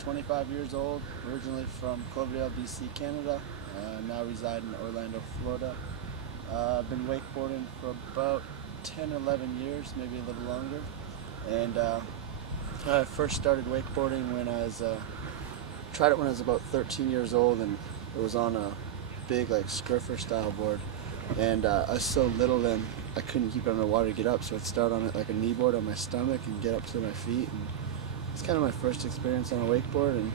25 years old, originally from Cloverdale, BC, Canada. Now reside in Orlando, Florida. I've been wakeboarding for about 10 or 11 years, maybe a little longer. And I first started wakeboarding when I was, tried it when I was about 13 years old, and it was on a big like scurfer style board. And I was so little then I couldn't keep it underwater to get up, so I'd start on it like a knee board on my stomach and get up to my feet. And it's kind of my first experience on a wakeboard, and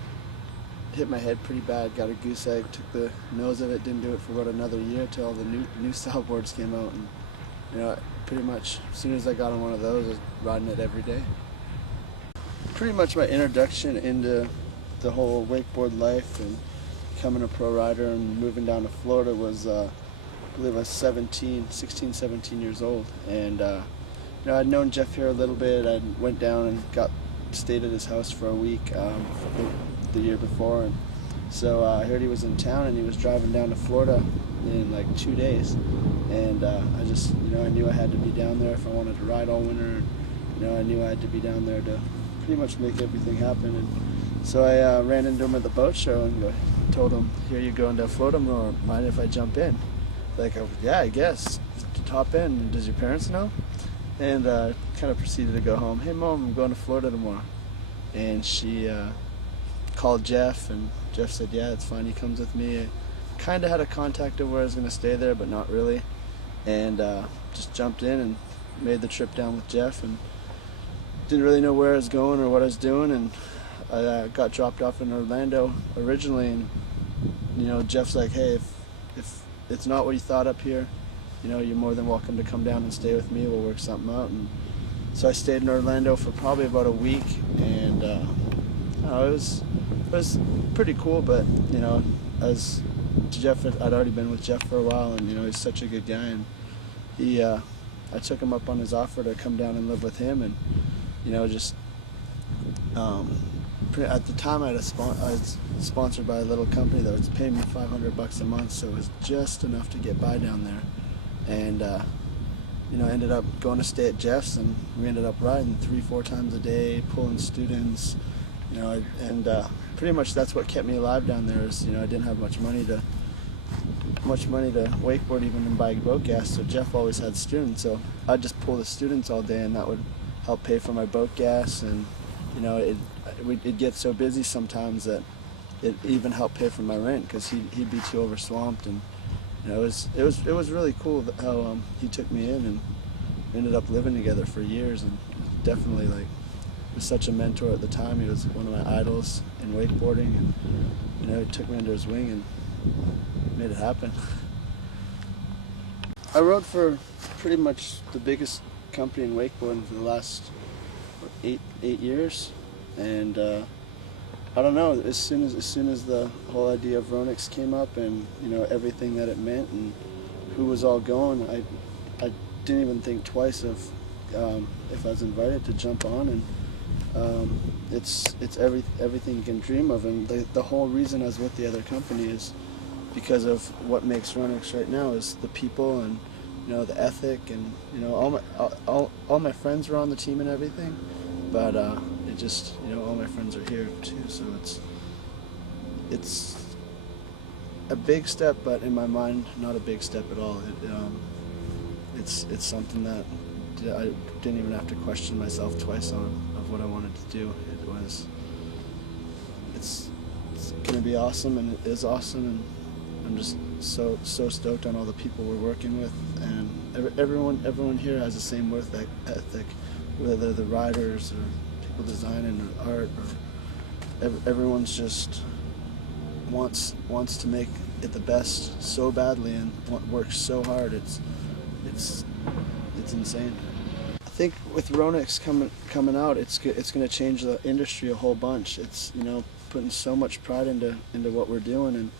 hit my head pretty bad, got a goose egg, took the nose of it, didn't do it for about another year till the new style boards came out. And you know, pretty much as soon as I got on one of those, I was riding it every day. Pretty much my introduction into the whole wakeboard life and becoming a pro rider and moving down to Florida was I believe I was 16, 17 years old. And you know, I'd known Jeff here a little bit. I went down and stayed at his house for a week the year before, and so I heard he was in town and he was driving down to Florida in like 2 days. And I just, you know, I knew I had to be down there if I wanted to ride all winter. You know, I knew I had to be down there to pretty much make everything happen. And so I ran into him at the boat show and told him, "Here you going to Florida? Mind if I jump in?" Like, yeah, I guess. Just hop in. Does your parents know? And kind of proceeded to go home. "Hey, Mom, I'm going to Florida tomorrow." And she called Jeff, and Jeff said, "Yeah, it's fine. He comes with me." I kind of had a contact of where I was going to stay there, but not really. And just jumped in and made the trip down with Jeff, and didn't really know where I was going or what I was doing. And I got dropped off in Orlando originally, and you know, Jeff's like, "Hey, if it's not what you thought up here, you know, you're more than welcome to come down and stay with me. We'll work something out." And so I stayed in Orlando for probably about a week, and it was pretty cool. But you know, as Jeff, I'd already been with Jeff for a while, and you know, he's such a good guy, and I took him up on his offer to come down and live with him. And you know, just at the time I was sponsored by a little company that was paying me $500 a month, so it was just enough to get by down there. And you know, ended up going to stay at Jeff's, and we ended up riding 3-4 times a day, pulling students, you know, and pretty much that's what kept me alive down there. Is, you know, I didn't have much money to wakeboard even and buy boat gas, so Jeff always had students, so I'd just pull the students all day, and that would help pay for my boat gas. And you know, it'd get so busy sometimes that it even helped pay for my rent, because he'd be too overswamped. And you know, it was really cool how he took me in, and ended up living together for years. And definitely, like, was such a mentor at the time. He was one of my idols in wakeboarding, and you know, he took me under his wing and made it happen. I rode for pretty much the biggest company in wakeboarding for the last 8 years, and I don't know. As soon as the whole idea of Ronix came up, and you know, everything that it meant and who was all going, I didn't even think twice of if I was invited to jump on. And it's everything you can dream of. And the whole reason I was with the other company is because of what makes Ronix right now, is the people, and you know, the ethic, and you know, all my friends were on the team and everything. But it just, you know, all my friends are here too, so it's a big step, but in my mind, not a big step at all. It's something that I didn't even have to question myself twice on of what I wanted to do. It's gonna be awesome, and it is awesome, and I'm just so stoked on all the people we're working with, and everyone here has the same work ethic, whether the riders or people designing or art, or everyone's just wants to make it the best so badly, and works so hard. It's insane. I think with Ronix coming out, it's going to change the industry a whole bunch. It's, you know, putting so much pride into what we're doing, and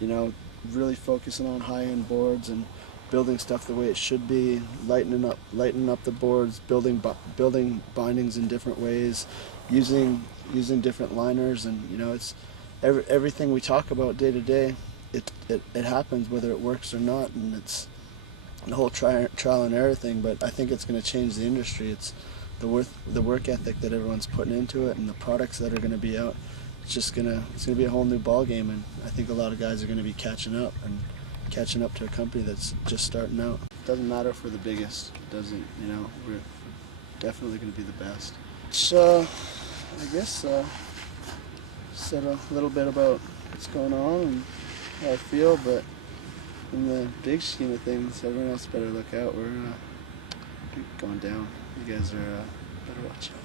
you know, really focusing on high-end boards and building stuff the way it should be, lightening up the boards, building bindings in different ways, using different liners. And you know, it's everything we talk about day to day. It happens whether it works or not, and it's the whole trial and error thing. But I think it's going to change the industry. It's the work ethic that everyone's putting into it, and the products that are going to be out it's gonna be a whole new ball game, and I think a lot of guys are gonna be catching up to a company that's just starting out. It doesn't matter if we're the biggest. It doesn't, you know, we're definitely gonna be the best. So I guess said a little bit about what's going on and how I feel, but in the big scheme of things, everyone else better look out. We're going down. You guys are better watch out.